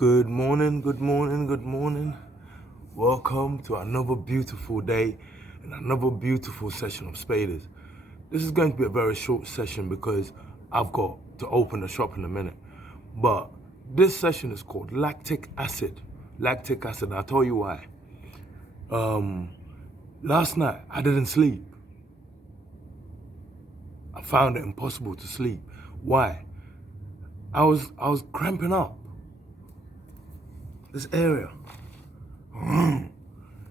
Good morning, good morning, good morning. Welcome to another beautiful day and another beautiful session of Spadas. This is going to be a very short session because I've got to open the shop in a minute. But this session is called lactic acid. Lactic acid, I'll tell you why. Last night, I didn't sleep. I found it impossible to sleep. Why? I was cramping up. This area.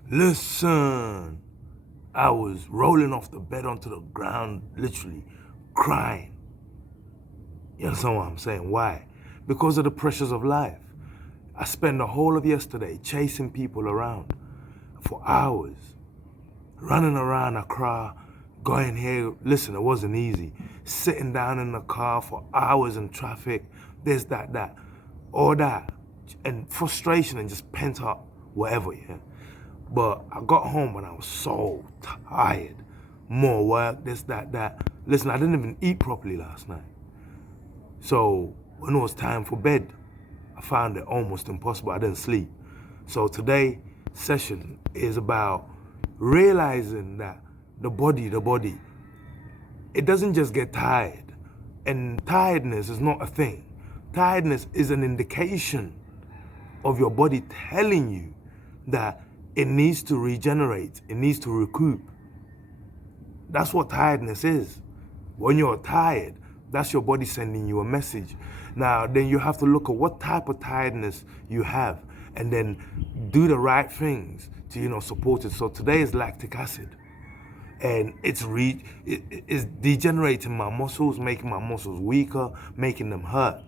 Listen, I was rolling off the bed onto the ground, literally crying. You understand what I'm saying? Why? Because of the pressures of life. I spent the whole of yesterday chasing people around for hours, running around Accra, going here. Listen, it wasn't easy. Sitting down in the car for hours in traffic, this, that, all that. And frustration and just pent up whatever, yeah. But I got home and I was so tired. More work, this, that. Listen, I didn't even eat properly last night. So when it was time for bed, I found it almost impossible. I didn't sleep. So today's session is about realizing that the body, it doesn't just get tired. And tiredness is not a thing. Tiredness is an indication of your body telling you that it needs to regenerate, it needs to recoup. That's what tiredness is. When you're tired, that's your body sending you a message. Now, then you have to look at what type of tiredness you have and then do the right things to, support it. So today is lactic acid. And it's degenerating my muscles, making my muscles weaker, making them hurt.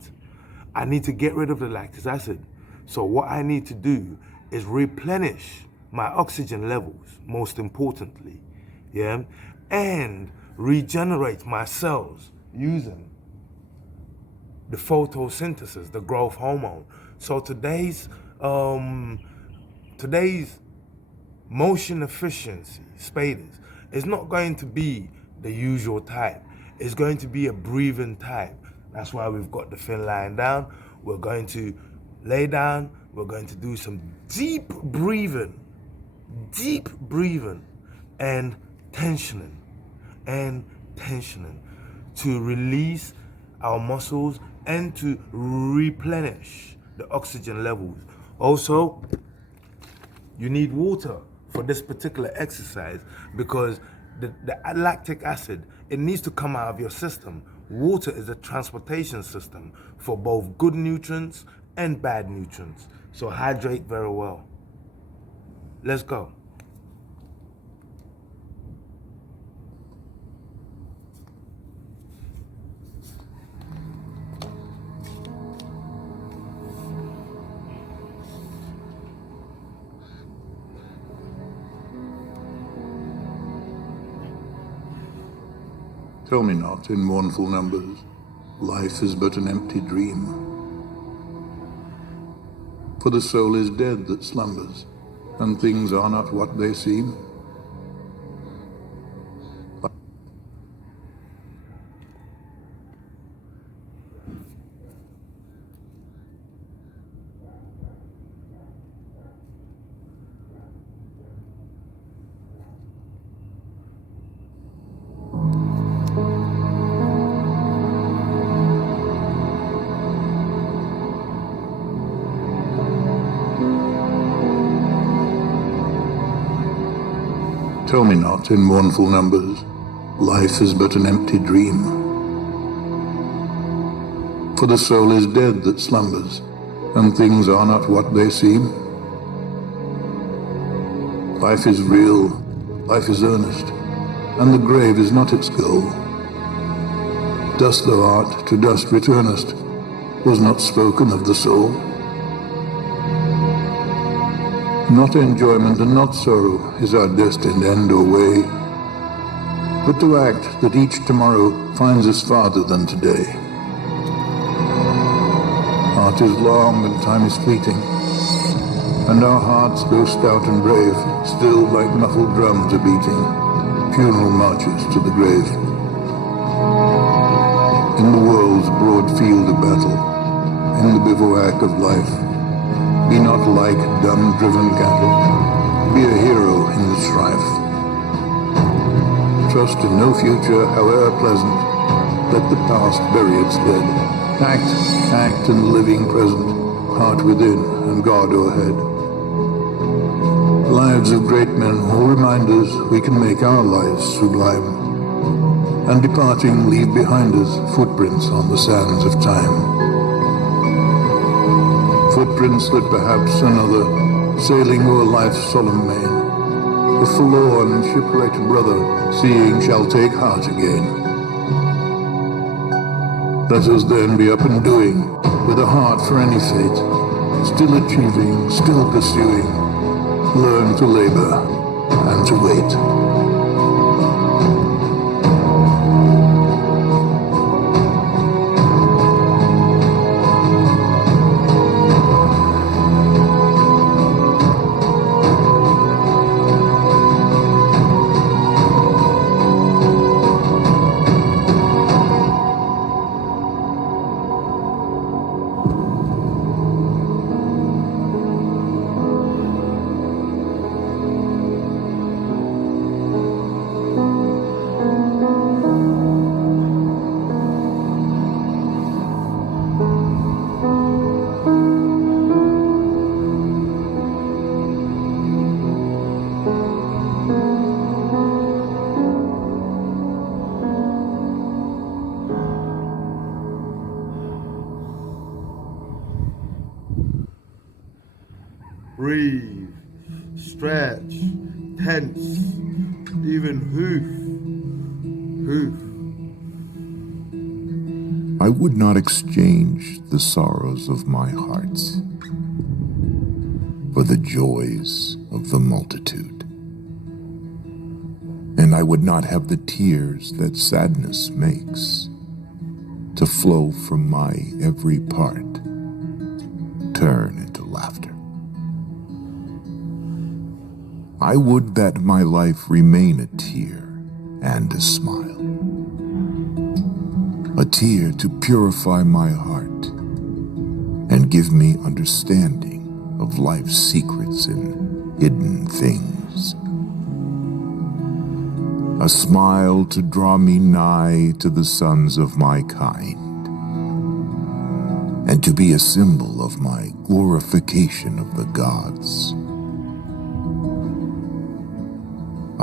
I need to get rid of the lactic acid. So what I need to do is replenish my oxygen levels, most importantly, yeah, and regenerate my cells using the photosynthesis, the growth hormone. So today's motion efficiency, Spadas, is not going to be the usual type. It's going to be a breathing type. That's why we've got the fin lying down. We're going to lay down, we're going to do some deep breathing and tensioning to release our muscles and to replenish the oxygen levels. Also, you need water for this particular exercise because the lactic acid, it needs to come out of your system. Water is a transportation system for both good nutrients and bad nutrients. So hydrate very well. Let's go. Tell me not in mournful numbers, life is but an empty dream. For the soul is dead that slumbers, and things are not what they seem. Tell me not in mournful numbers, life is but an empty dream. For the soul is dead that slumbers, and things are not what they seem. Life is real, life is earnest, and the grave is not its goal. Dust thou art, to dust returnest, was not spoken of the soul. Not enjoyment and not sorrow is our destined end or way, but to act that each tomorrow finds us farther than today. Art is long and time is fleeting, and our hearts, though stout and brave, still like muffled drums are beating, funeral marches to the grave. In the world's broad field of battle, in the bivouac of life, Be not like dumb-driven cattle. Be a hero in the strife. Trust in no future, however pleasant. Let the past bury its dead. Act in the living present, heart within and God o'erhead. Lives of great men all remind us we can make our lives sublime, and departing leave behind us footprints on the sands of time. Footprints that perhaps another, sailing o'er life's solemn main, a forlorn and shipwrecked brother, seeing shall take heart again. Let us then be up and doing, with a heart for any fate, still achieving, still pursuing, learn to labor and to wait. Breathe, stretch, tense, even hoof. I would not exchange the sorrows of my heart for the joys of the multitude. And I would not have the tears that sadness makes to flow from my every part, turn into laughter. I would that my life remain a tear and a smile. A tear to purify my heart and give me understanding of life's secrets and hidden things. A smile to draw me nigh to the sons of my kind, and to be a symbol of my glorification of the gods.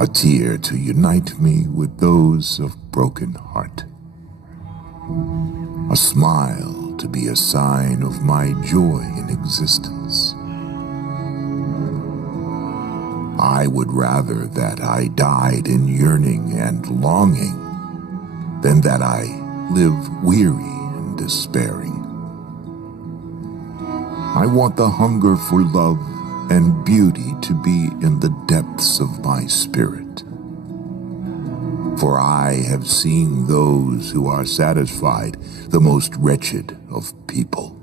A tear to unite me with those of broken heart. A smile to be a sign of my joy in existence. I would rather that I died in yearning and longing than that I live weary and despairing. I want the hunger for love and beauty to be in the depths of my spirit. For I have seen those who are satisfied the most wretched of people.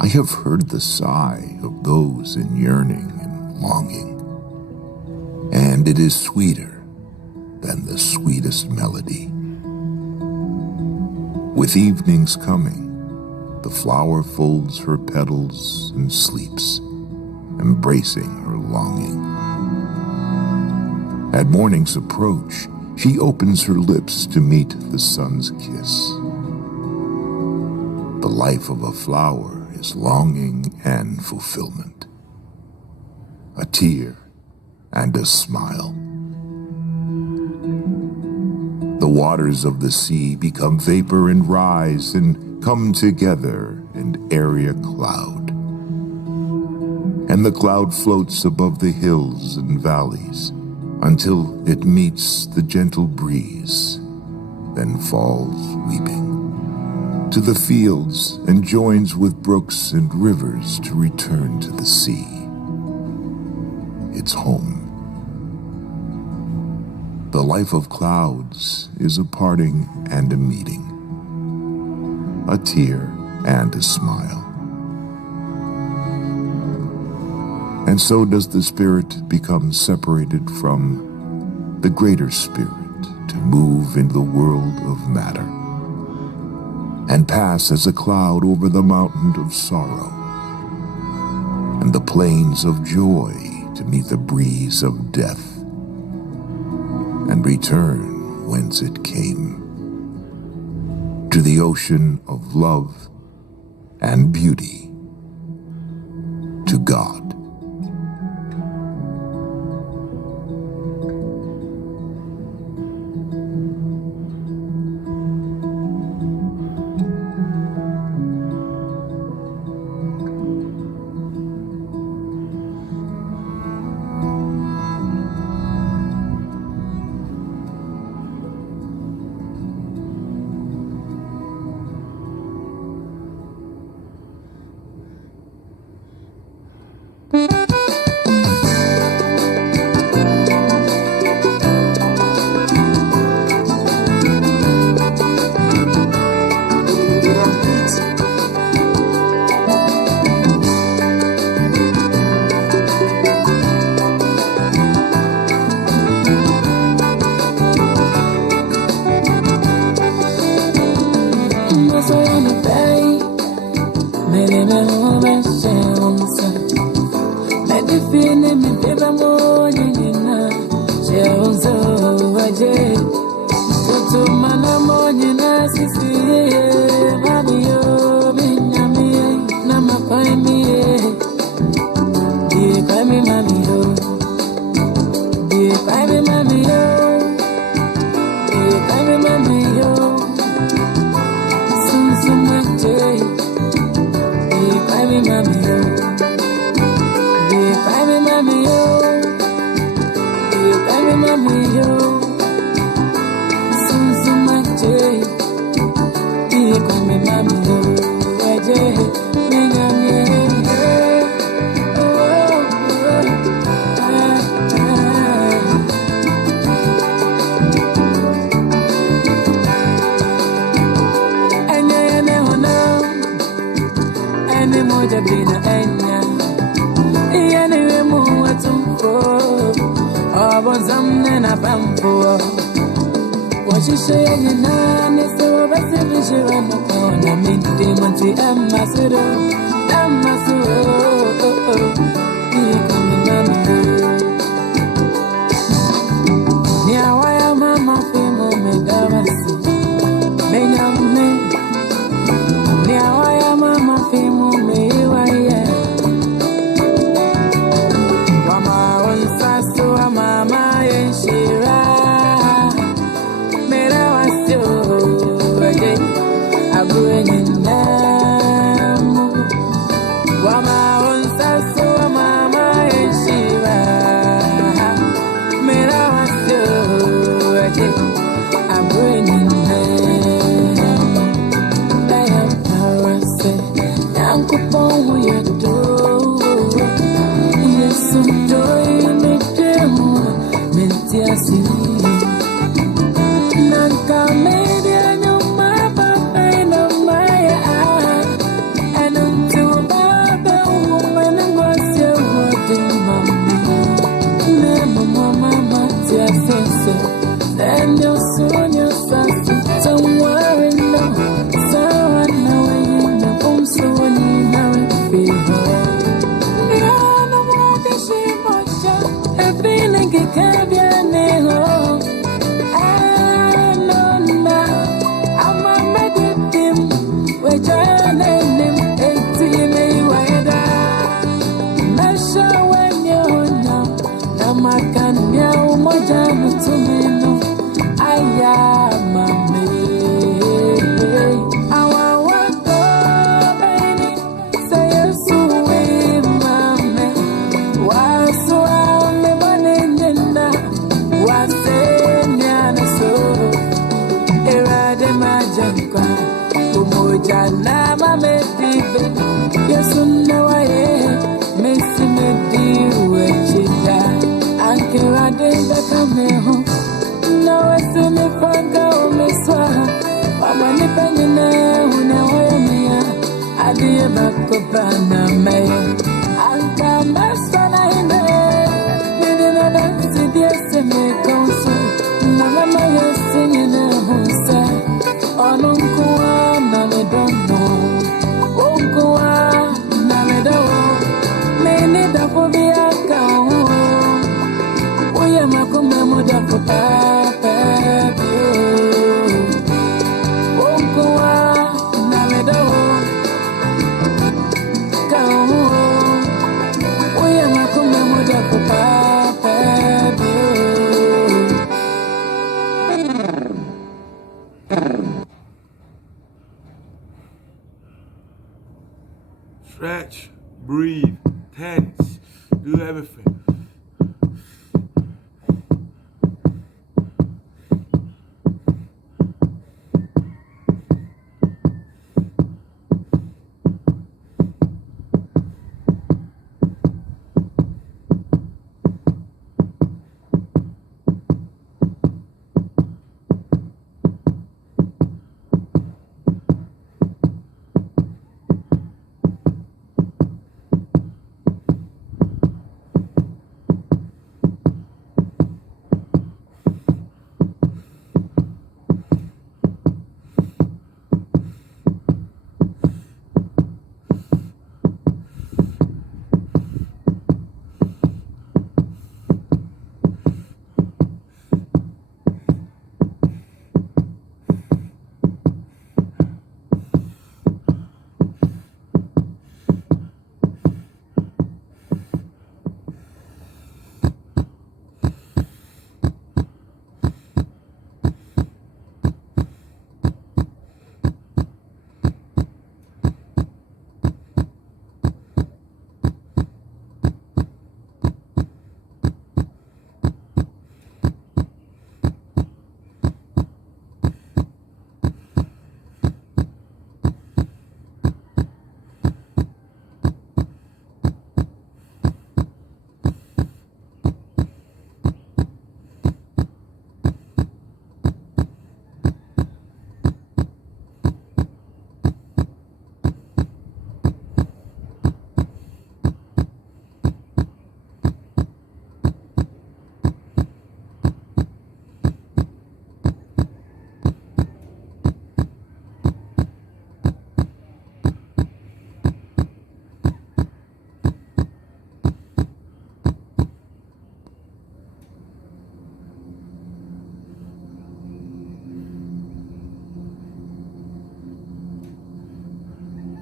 I have heard the sigh of those in yearning and longing, and it is sweeter than the sweetest melody. With evening's coming, the flower folds her petals and sleeps, embracing her longing. At morning's approach, she opens her lips to meet the sun's kiss. The life of a flower is longing and fulfillment. A tear and a smile. The waters of the sea become vapor and rise and come together in airy cloud. And the cloud floats above the hills and valleys until it meets the gentle breeze, then falls weeping to the fields and joins with brooks and rivers to return to the sea, its home. The life of clouds is a parting and a meeting, a tear and a smile. And so does the spirit become separated from the greater spirit to move into the world of matter. and pass as a cloud over the mountain of sorrow, and the plains of joy to meet the breeze of death, and return whence it came, to the ocean of love and beauty, to God. Singing a Stretch, breathe, tense, do everything.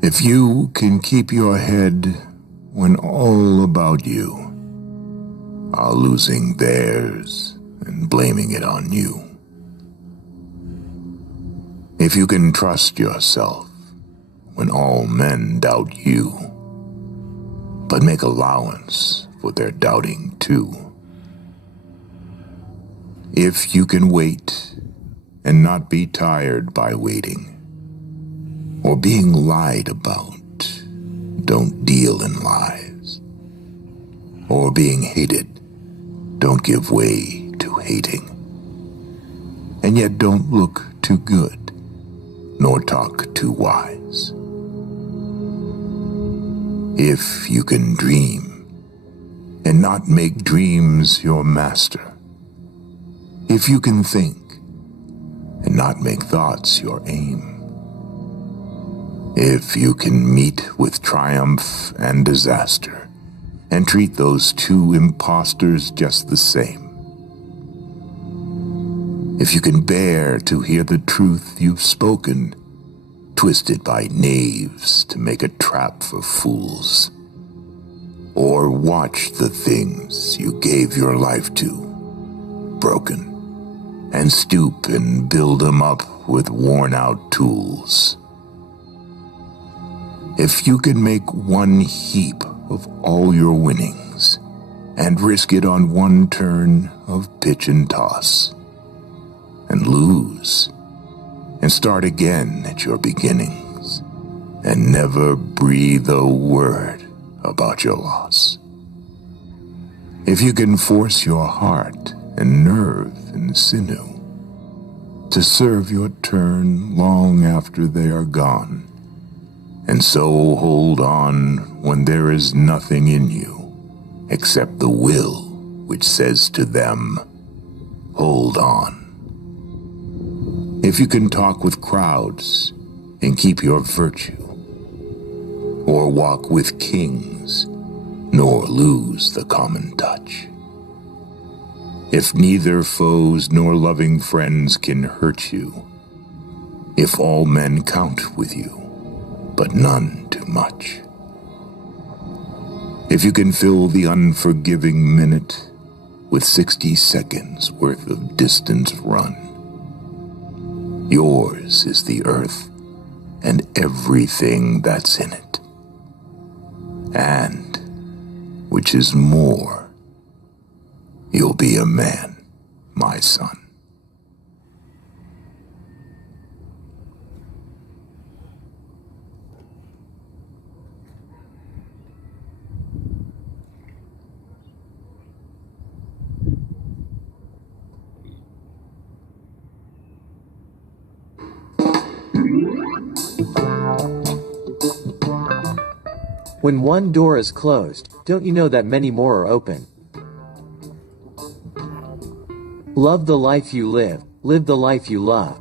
If you can keep your head when all about you are losing theirs and blaming it on you. If you can trust yourself when all men doubt you, but make allowance for their doubting too. If you can wait and not be tired by waiting, or being lied about, don't deal in lies. Or being hated, don't give way to hating. And yet don't look too good, nor talk too wise. If you can dream, and not make dreams your master. If you can think, and not make thoughts your aim. If you can meet with triumph and disaster, and treat those two impostors just the same. If you can bear to hear the truth you've spoken, twisted by knaves to make a trap for fools. Or watch the things you gave your life to, broken, and stoop and build them up with worn-out tools. If you can make one heap of all your winnings and risk it on one turn of pitch and toss, and lose, and start again at your beginnings, and never breathe a word about your loss. If you can force your heart and nerve and sinew to serve your turn long after they are gone, and so hold on when there is nothing in you except the will which says to them, hold on. If you can talk with crowds and keep your virtue, or walk with kings, nor lose the common touch. If neither foes nor loving friends can hurt you, if all men count with you, but none too much. If you can fill the unforgiving minute with 60 seconds worth of distance run, yours is the earth and everything that's in it. And, which is more, you'll be a man, my son. When one door is closed, don't you know that many more are open? Love the life you live the life you love.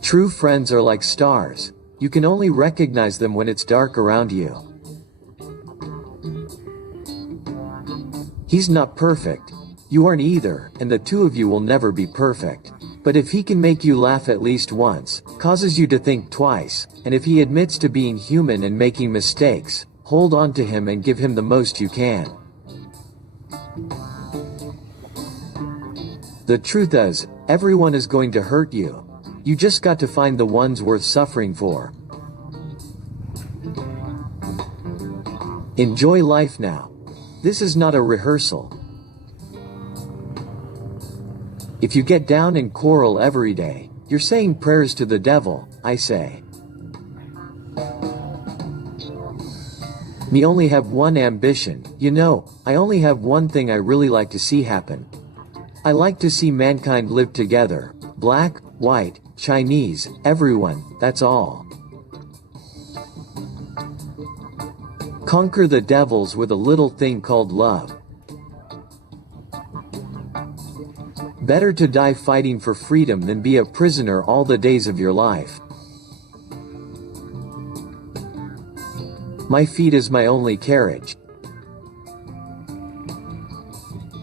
True friends are like stars. You can only recognize them when it's dark around you. He's not perfect. You aren't either, and the two of you will never be perfect. But if he can make you laugh at least once, causes you to think twice, and if he admits to being human and making mistakes, hold on to him and give him the most you can. The truth is, everyone is going to hurt you. You just got to find the ones worth suffering for. Enjoy life now. This is not a rehearsal. If you get down and quarrel every day, you're saying prayers to the devil, I say. Me only have one ambition, you know, I only have one thing I really like to see happen. I like to see mankind live together, black, white, Chinese, everyone, that's all. Conquer the devils with a little thing called love. Better to die fighting for freedom than be a prisoner all the days of your life. My feet is my only carriage.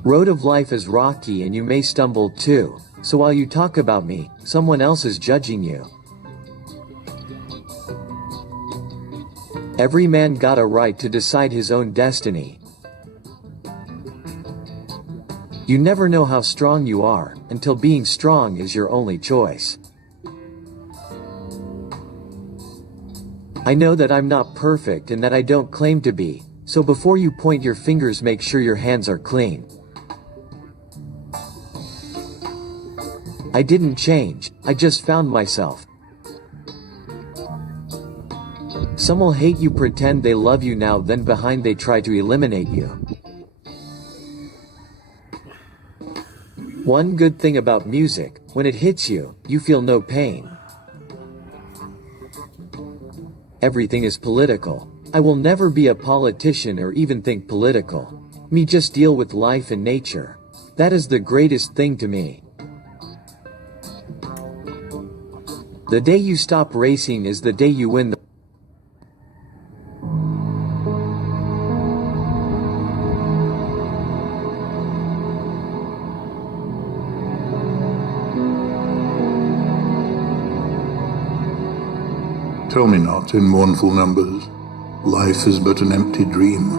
Road of life is rocky and you may stumble too, so while you talk about me, someone else is judging you. Every man got a right to decide his own destiny. You never know how strong you are, until being strong is your only choice. I know that I'm not perfect and that I don't claim to be, so before you point your fingers make sure your hands are clean. I didn't change, I just found myself. Some will hate you, pretend they love you now, then behind they try to eliminate you. One good thing about music, when it hits you, you feel no pain. Everything is political. I will never be a politician or even think political. Me just deal with life and nature. That is the greatest thing to me. The day you stop racing is the day you win the Tell me not in mournful numbers, life is but an empty dream.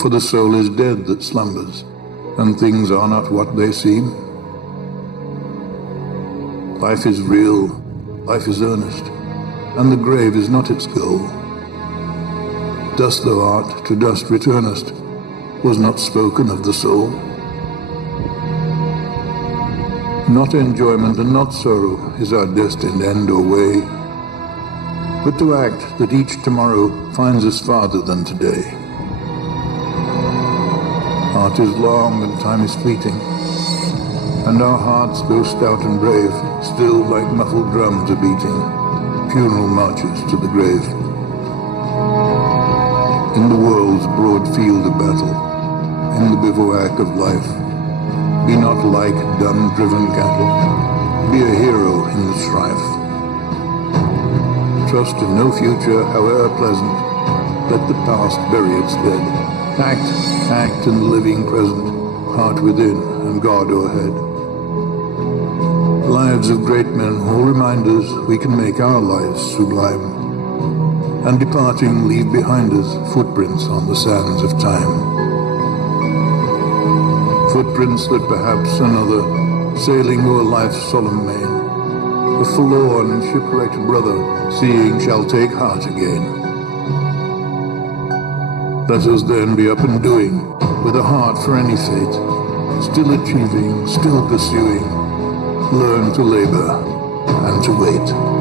For the soul is dead that slumbers, and things are not what they seem. Life is real, life is earnest, and the grave is not its goal. Dust thou art, to dust returnest, was not spoken of the soul. Not enjoyment and not sorrow is our destined end or way, but to act that each tomorrow finds us farther than today. Heart is long and time is fleeting, and our hearts, though stout and brave, still like muffled drums are beating, funeral marches to the grave. In the world's broad field of battle, in the bivouac of life, be not like dumb driven cattle, be a hero in the strife. Trust in no future, however pleasant, let the past bury its dead. Act in the living present, heart within and God o'erhead. Lives of great men all remind us we can make our lives sublime, and departing leave behind us footprints on the sands of time. Footprints that perhaps another, sailing o'er life's solemn main, The forlorn and shipwrecked brother, seeing, shall take heart again. Let us then be up and doing, with a heart for any fate, still achieving, still pursuing, learn to labor and to wait.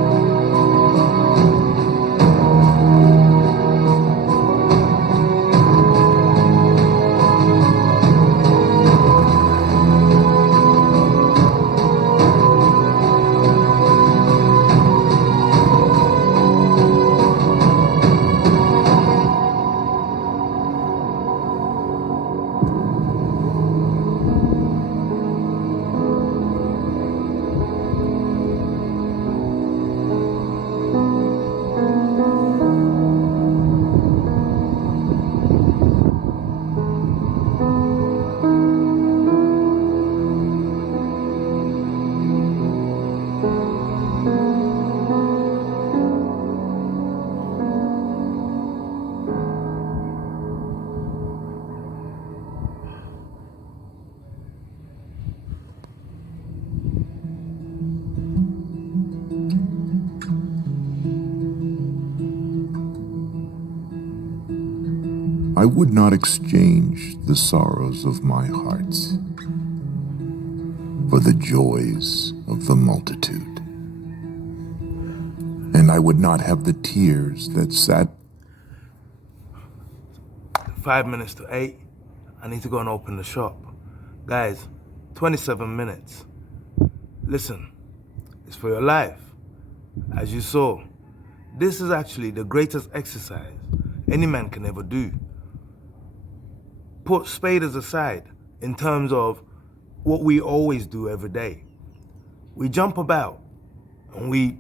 I would not exchange the sorrows of my heart for the joys of the multitude. And I would not have the tears that sat 5 minutes to 8. I need to go and open the shop. Guys, 27 minutes. Listen, it's for your life. As you saw, this is actually the greatest exercise any man can ever do. Put Spadas aside in terms of what we always do every day. We jump about and we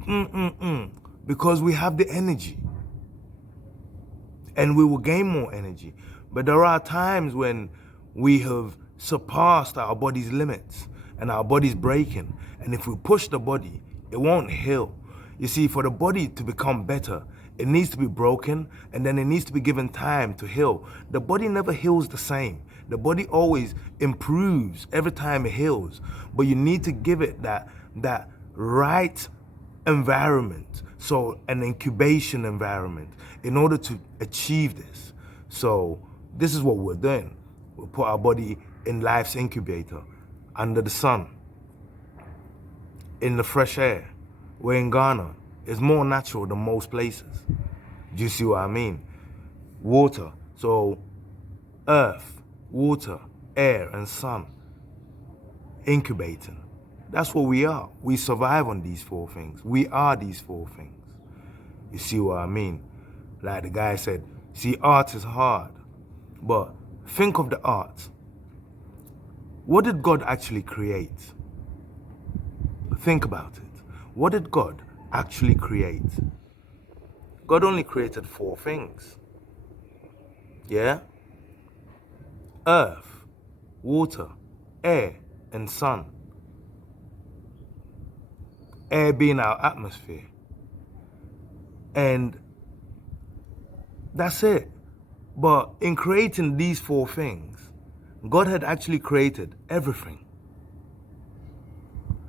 because we have the energy. And we will gain more energy. But there are times when we have surpassed our body's limits and our body's breaking. And if we push the body, it won't heal. You see, for the body to become better, it needs to be broken, and then it needs to be given time to heal. The body never heals the same. The body always improves every time it heals. But you need to give it that right environment, so an incubation environment, in order to achieve this. So this is what we're doing. We put our body in life's incubator, under the sun, in the fresh air. We're in Ghana. It's more natural than most places. Do you see what I mean? Water. So earth, water, air, and sun. Incubating. That's what we are. We survive on these 4 things. We are these 4 things. You see what I mean? Like the guy said, see, art is hard. But think of the art. What did God actually create? Think about it. What did God actually create? God only created 4 things. Yeah? Earth, water, air, and sun. Air being our atmosphere. And that's it. But in creating these 4 things, God had actually created everything.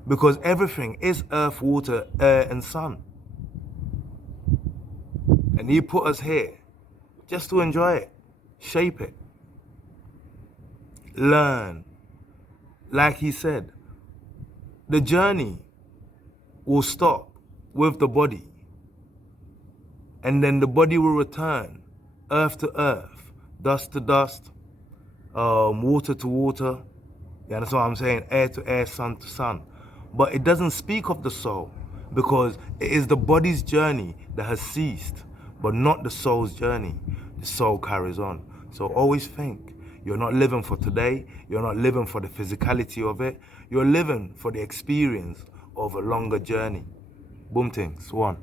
Because everything is earth, water, air, and sun. And He put us here just to enjoy it, shape it, learn. Like He said, the journey will stop with the body. And then the body will return, earth to earth, dust to dust, water to water. You understand what I'm saying? Air to air, sun to sun. But it doesn't speak of the soul, because it is the body's journey that has ceased, but not the soul's journey. The soul carries on. So always think, you're not living for today, you're not living for the physicality of it, you're living for the experience of a longer journey. Boom things, one.